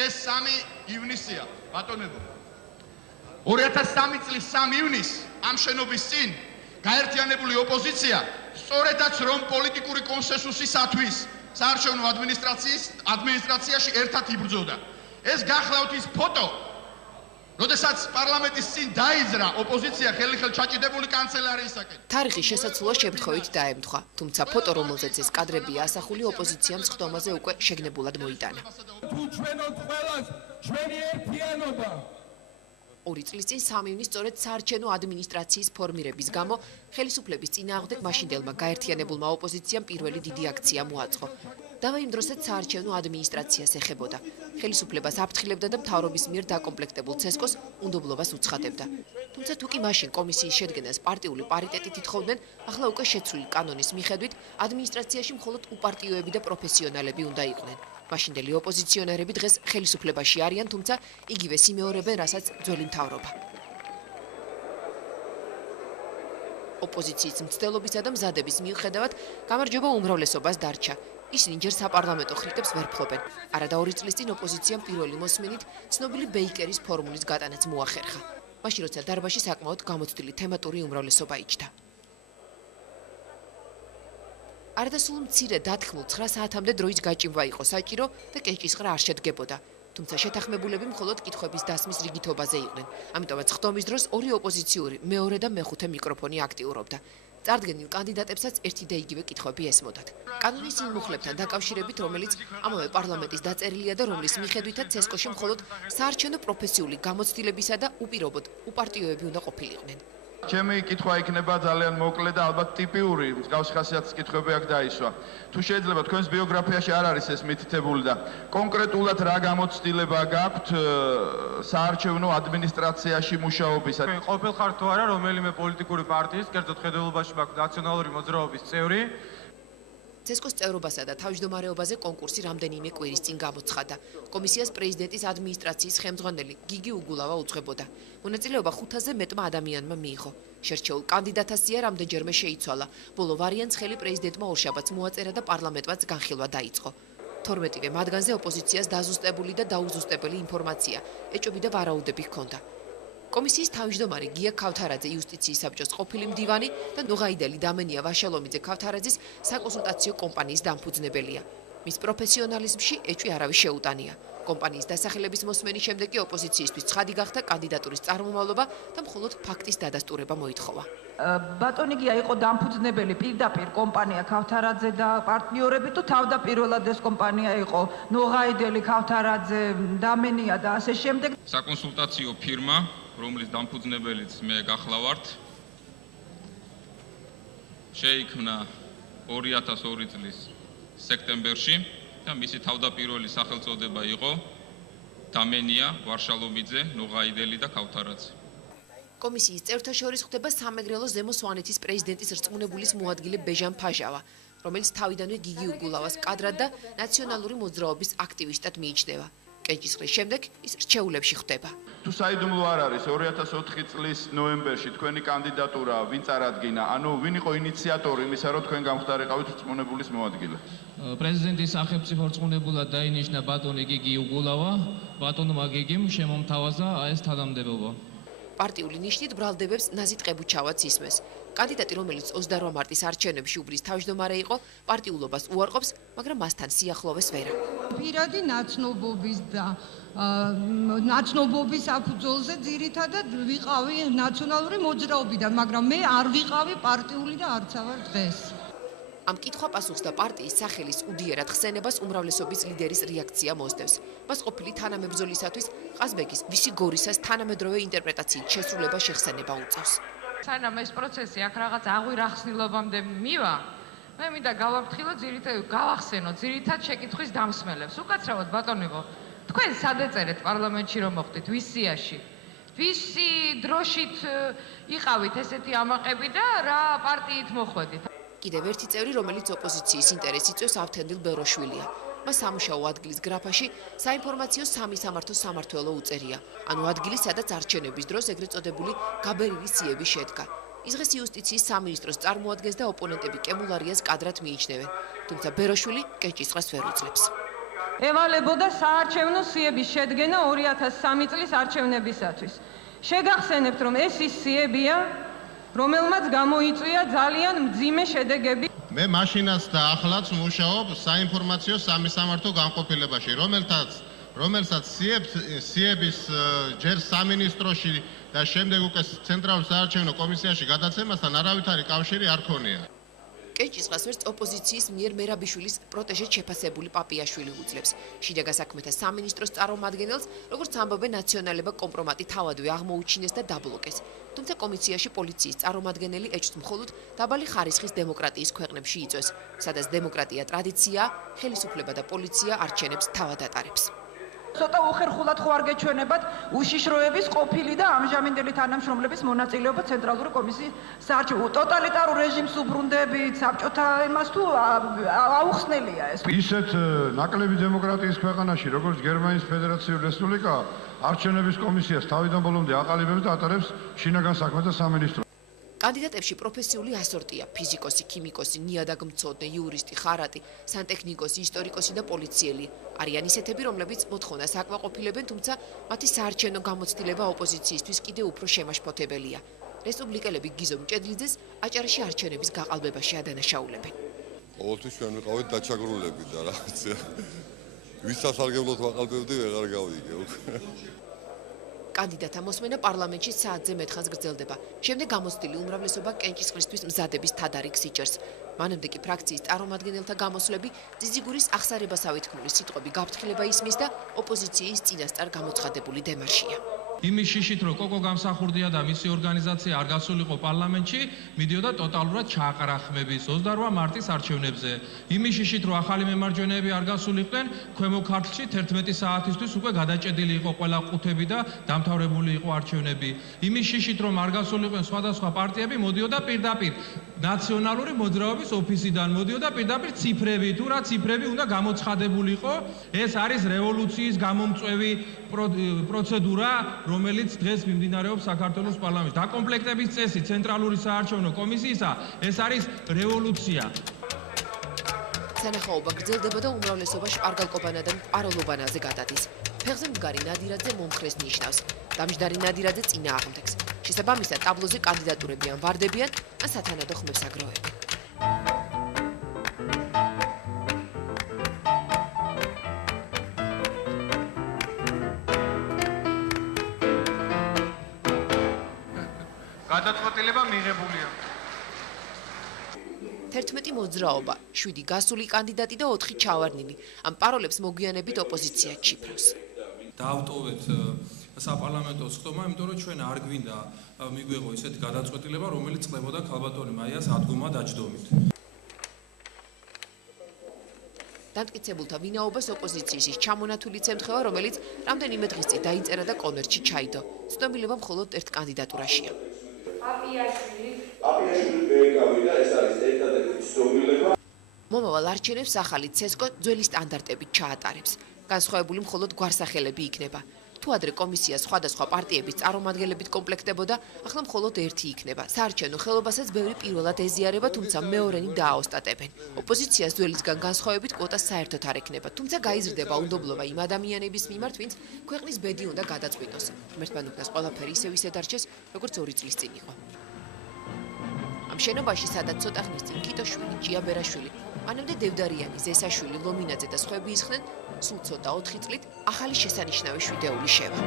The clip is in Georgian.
დღეს 3 ივნისია, ბატონებო. 2003 წლის 3 ივნისს ამ შენობის წინ გაერთიანებული ოპოზიცია სწორედაც რომ პოლიტიკური კონსენსუსისათვის საარჩევნო ადმინისტრაციაში ერთად იბრძოდა. ეს გახლავთ ის ფოტო, როდესაც პარლამენტის წინ დაიძრა ოპოზიცია ხელი-ხელ ჩაჭიდებული კანცელარიისაკენ. თარიღი შესაძლოა შემთხვევით დაემთხვა, თუმცა ფოტო, რომელზეც ეს კადრებია ასახული, ოპოზიციამ სხდომაზე უკვე შეგნებულად მოიტანა. თუ ჩვენოთ ყველას ჩვენი ერთიანობა 2 წლის წინ 3 ივნისს სწორედ საარჩევნო ადმინისტრაციის ფორმირების გამო ხელისუფლების წინააღმდეგ მაშინდელმა გაერთიანებულმა ოპოზიციამ პირველი დიდი აქცია მოაწყო. დავა იმ დროსაც საარჩევნო ადმინისტრაციას ეხებოდა. ხელისუფლებას აფრთხილებდა და მთავრობის მიერ დაკომპლექტებულ ცესკოს უნდობლობას უცხადებდა. თუმცა თუ კი მაშინ კომისიის შედგენას პარტიული პარიტეტით ითხოვდნენ, ახლა უკვე შეცვლილი კანონის მიხედვით ადმინისტრაციაში მხოლოდ უპარტიოები და პროფესიონალები უნდა იყვნენ. მაშინდელი ოპოზიციონერები დღეს ხელისუფლებაში არიან, თუმცა იგივე სიმეორებენ, რასაც ძველი მთავრობა. ოპოზიციის მცდელობისა და მზადების მიუხედავად გამარჯვება უმრავლესობას დარჩა. ისინი ჯერ საპარლამენტო ხრიკებს ვერ ფლობენ. არადა 2 წლის წინ ოპოზიციამ პირველი მოსმენით ცნობილი ბეიკერის ფორმულის გატანაც მოახერხა. მაშინ როცა დარბაზში საკმაოდ გამოცდილი თემატური უმრავლესობა იჯდა. არადა სულ მცირე დათქმულ 9 საათამდე დროის გაჭიმვა იყო საჭირო და კენჭისყრა არ შედგებოდა. თუმცა შეთანხმებულები მხოლოდ კითხვების დასმის რიგითობაზე იყვნენ. ამიტომაც ხდომის დროს 2 ოპოზიციური მეორე და მეხუთე მიკროფონი აქტიურობდა. წარდგენილ კანდიდატებსაც ერთი და იგივე კითხვები ესმოდათ. კანონის იმ მუხლებთან დაკავშირებით, რომელიც ამავე პარლამენტის დაწერილია და რომლის მიხედვითაც ცესკოში მხოლოდ საარჩევნო პროფესიული გამოცდილებისა და უპირობოდ უპარტიოები უნდა ყოფილიყვნენ. ჩემი კითხვა იქნება ძალიან მოკლე და ალბათ ტიპიური, მსგავსი ხასიათის კითხვები აქ დაისვა. თუ შეიძლება თქვენს ბიოგრაფიაში არ არის ეს მითითებული და კონკრეტულად რა გამოცდილება გაქვთ საარჩევნო ადმინისტრაციაში მუშაობისა? ყოფილ ხარ თუ არა რომელიმე პოლიტიკური პარტიის, კერძოდ ხედელობაში მაქვს ნაციონალური მოძრაობის წევრი. ცესკოს წევრობასა და თავმჯდომარეობაზე კონკურსი რამდენიმე კვირის წინ გამოცხადდა. კომისიას პრეზიდენტის ადმინისტრაციის ხელმძღვანელი გიგი უგულავა უძღვებოდა. მონაწილეობა 500-ზე მეტმა ადამიანმა მიიღო. შერჩეულ კანდიდატას სია რამდენჯერმე შეიცვალა. ბოლო ვარიანტს ხელი პრეზიდენტმა ორშაბათს მოაწერა და პარლამენტმაც განხილვა დაიწყო. 12-ვე მათგანზე ოპოზიციას დაზუსტებული და დაუზუსტებელი ინფორმაცია, ეჭვები და ვარაუდები ჰქონდა. კომისიის თავმჯდომარე გია ქავთარაძე იუსტიციის საბჭოს ყოფილი მდივანი და ნუღაიდელი დამენია ვაშალომიძე ქავთარაძის საკონსულტაციო კომპანიის დამფუძნებელია. მის პროფესიონალიზმში ეჭვი არავის შეუტანია. კომპანიის დასახელების მოსმენის შემდეგ კი ოპოზიციისთვის ცხადი გახდა კანდიდატურის წარმომავლობა და მხოლოდ ფაქტის დადასტურება მოითხოვა. ბატონი გია იყო დამფუძნებელი პირდაპირ კომპანია ქავთარაძე და პარტნიორები თუ თავდაპირველად ეს კომპანია იყო ნუღაიდელი ქავთარაძე დამენია და ასე შემდეგ. საკონსულტაციო ფირმა რომლის დამფუძნებელიც მე გახლავართ შეიქმნა 2002 წლის სექტემბერში და მისი თავდაპირველი სახელწოდება იყო დამენია ვარშალომიძე ნუღაიდელი და ქავთარაძე. კომისიის წევრთა შორის ხდება სამეგრელო ზემო სვანეთის პრეზიდენტის რწმუნებულის მოადგილე ბეჟან ფაჟავა, რომელიც თავიდანვე გიგი უგულავას კადრად და ნაციონალური მოძრაობის აქტივისტად მიიჩნევა. კენჭისყრის შემდეგ ის რჩეულებში ხდება. თუ საიდუმლო არ არის 2004 წლის ნოემბერში თქვენი კანდიდატურა ვინ წარადგინა, ანუ ვინ იყო ინიციატორი იმისა, რომ თქვენ გამხდარიყავით რწმუნებულის მოადგილე? პრეზიდენტის სახელმწიფო რწმუნებულად დაინიშნა ბატონი გიგი უგულავა, ბატონმა გიგიმ შემომთავაზა ეს თანამდებობა. პარტიული ნიშნით ბრალდებებს ნაზი ტყებუჩავაც ისმეს. კანდიდატი, რომელიც 28 მარტის არჩევნებში უბრის თავმჯდომარე იყო, პარტიულობას უარყოფს, მაგრამ მასთან სიახლოვეს ვერა. პირადი ნაცნობობის და ნაცნობობის საფუძველზე ძირითადად ვიყავი ნაციონალური მოძრაობიდან, მაგრამ მე არ ვიყავი პარტიული და არც ავარ დღეს. ამ კითხვა-პასუხს და პარტიის სახელის უდიერად ხსენებას უმრავლესობის ლიდერის რეაქცია მოსდევს. მას ყოფილი თანამებრძოლისათვის ყაზბეგის ვისი გორისას თანამედროვე ინტერპრეტაციით შესრულება შეხსენება უწევს. სანამ ეს პროცესი აქ რაღაც აღვირახსნილობამდე მივა, მე მინდა გავაფრთხილო გავახსენო ძირითად შეკითხვის დამსმელებს. უკაცრავად ბატონებო, თქვენ სად ეწერეთ პარლამენტში რომ მოხდით, ვის სიაში? ვისი დროშით იყავით ესეთი ამაყები და რა პარტიით მოხვედით? კიდევ ერთი წევრი, რომელიც ოპოზიციის ინტერესს იწვევს, ავთენდილ ბეროშვილია. მას სამუშაო ადგილის გრაფაში საინფორმაციო სამისამართო სამმართველო უწერია, ანუ ადგილი, სადაც არჩევნების დროს ეგრეთ წოდებული გაბერილი სიები შედგა. ის დღეს იუსტიციის სამინისტროს წარმოადგენს და ოპონენტები კემულარიას კადრად მიიჩნევენ, თუმცა ბეროშვილი კენჭისყრას ვერ უძლებს. ევალებოდა საარჩევნო სიების შედგენა 2003 წლის არჩევნებისათვის. შეგახსენებთ, რომ ეს ის სიებია, რომელმაც გამოიწვია ძალიან მძიმე შედეგები. მე მაშინაც და ახლაც მუშაობ საინფორმაციო სამისამართო განყოფილებაში, რომელსაც სიების ჯერ სამინისტროში და შემდეგ უკვე ცენტრალურ საარჩევნო კომისიაში გადაცემასთან არავითარი კავშირი არ ქონია. კენჭისყრას ვერც ოპოზიციის მიერ მერაბიშვილის პროტეჟედ შეფასებული პაპიაშვილი უძლებს. შიდა გასაქმეთა სამინისტროს წარმომადგენელს, როგორც ამბობენ, ნაციონალება კომპრომატი თავადვე აღმოუჩინეს და დაბლოკეს. თუმცა კომისიაში პოლიციის წარმომადგენელი ეჭვს მხოლოდ დაბალი ხარისხის დემოკრატიის ქვეყნებში იწვევს, სადაც დემოკრატია ტრადიციაა, ხელისუფლება და პოლიცია არჩევნებს თავად ატარებს. ცოტა უხერხულად ხო არ გეჩვენებათ უშიშროების ყოფილი და ამჟამინდელი თანამშრომლების მონაწილეობა ცენტრალური კომისიის საარჩევნო ტოტალიტარულ რეჟიმს უბრუნდებით, საბჭოთა იმას თუ აუხსნელია ეს. ისეთ ნაკლები დემოკრატიის ქვეყანაში, როგორც გერმანიის ფედერაციული რესპუბლიკა, არჩევნების კომისიას თავიდან ბოლომდე აყალიბებს და ატარებს შინაგან საქმეთა სამინისტრო. კანდიდატებში პროფესიული ასორტია: ფიზიკოსი, ქიმიკოსი, ნიადაგმცოდნე, იურისტი, ხარატი, სანტექნიკოსი, ისტორიკოსი და პოლიციელი. არიან ისეთები, რომლებიც მოთხოვნას აკმაყოფილებენ, თუმცა მათი საარჩევნო გამოცდილება ოპოზიციისთვის კიდევ უფრო შემაშფოთებელია. რესპუბლიკელები გიზო მჭედლიძეს აჭარაში არჩევნების გაყალბებაში ადანაშაულებენ. ყოველთვის ჩვენ ვიყავით დაჩაგრულები და რაღაცა. ვისაც სარგებლოდ ვაყალბებდი, ვეღარ გავიგე. კანდიდატთა მოსმენა პარლამენტში საათზე მეტხანს გრძელდება. შემდეგ გამოცდილი უმრავლესობა კენჭისყრისთვის მზადების თადარიგს იჭერს. მანამდე კი ფრაქციის წარმომადგენელთა გამოსვლები ძიძიგურის აღსარებასავით თქმული სიტყვები გაფრთხილება ისმის და ოპოზიციის წინასწარ გამოცხადებული დემარშია. იმის შიშით, რომ კოკო გამსახურდია და მისი ორგანიზაცია არ გასულიყო პარლამენტში, მიდიოდა ტოტალურად ჩააყრახმების 28 მარტის არჩევნებზე. იმის შიშით, რომ ახალი მემარჯვენეები არ გასულიყვნენ, ქვემო ქართლში 11 საათისთვის უკვე გადაჭედილი იყო ყველა ყუთები და დამთავრებული იყო არჩევნები. იმის შიშით, რომ არ გასულიყვნენ სხვადასხვა პარტიები, მოდიოდა პირდაპირ ნაციონალური მოძრაობის ოფისიდან, მოდიოდა პირდაპირ ციფრები, თუ რა ციფრები უნდა გამოცხადებულიყო. ეს არის რევოლუციის გამომწვევი პროცედურა, რომელიც დღეს მიმდინარეობს საქართველოს პარლამენტში. დაკომპლექტების წესი ცენტრალური საარჩევნო კომისიისა, ეს არის რევოლუცია. სანახაობა გრძელდება და უმრავლესობა შპარგალკობანადან პაროლობანაზე გადადის. ფეხზე მდგარი ნადირაძე მომხრეს ნიშნავს. დამჯდარი ნადირაძე წინააღმდეგს. შესაბამისად, ტაბლოზე კანდიდატურები ან ვარდებიან, ან სათანადო ხმებს აგროვებენ. გადაწყვეტილება მიღებულია. 11 მოძრაობა, 7 გასული კანდიდატი და 4 ჩავარდნილი. ამ პაროლებს მოგვიანებით ოპოზიცია ჩიფრავს. დავტოვეთ საპარლამენტო სხდომა, იმიტომ რომ ჩვენ არ გვინდა მიგვეღო ისეთი გადაწყვეტილება, რომელიც წლებოდა ქალბატონი მაიას ადგომა დაჯდომით. დამტკიცებულთა ვინაობას ოპოზიციის ჩამონათვლიც ემთხვევა, რომელიც რამდენიმე დღის წინ დაიწერა და კონვერტში ჩაიდო. ცნობილება მხოლოდ ერთ კანდიდატურაშია. მომავალ არჩევნებს ახალი ცესკო ძველი სტანდარტებით ჩაატარებს. განსხვავებული მხოლოდ გვარსახელები იქნება. თუ ადრე კომისია სხვადასხვა პარტიების წარმომადგენლებით კომპლექტებოდა, ახლა მხოლოდ ერთი იქნება. საარჩევნო ხელობასაც ბევრი პირველად ეზიარება, თუმცა მეორენი დააოსტატებენ. ოპოზიციას ძველისგან განსხვავებით კვოტა საერთოდ არ ექნება, თუმცა გაიზრდება უნდობლობა იმ ადამიანების მიმართ, ვინც ქვეყნის ბედი უნდა გადაწყვიტოს. ღმერთმა უკრას ყველაფერი ისე დარჩეს, როგორც 2 წლის წინ იყო. ამ შენობაში, სადაც ცოტა ხნის წინ კიტოშვილი, ჭიაბერაშვილი, მანამდე დევდარიანი, ზესაშვილი, ლომინაძე და სხვები ისხდნენ, სულ ცოტა 4 წლით ახალი შესანიშნავი შვიდეული შევა.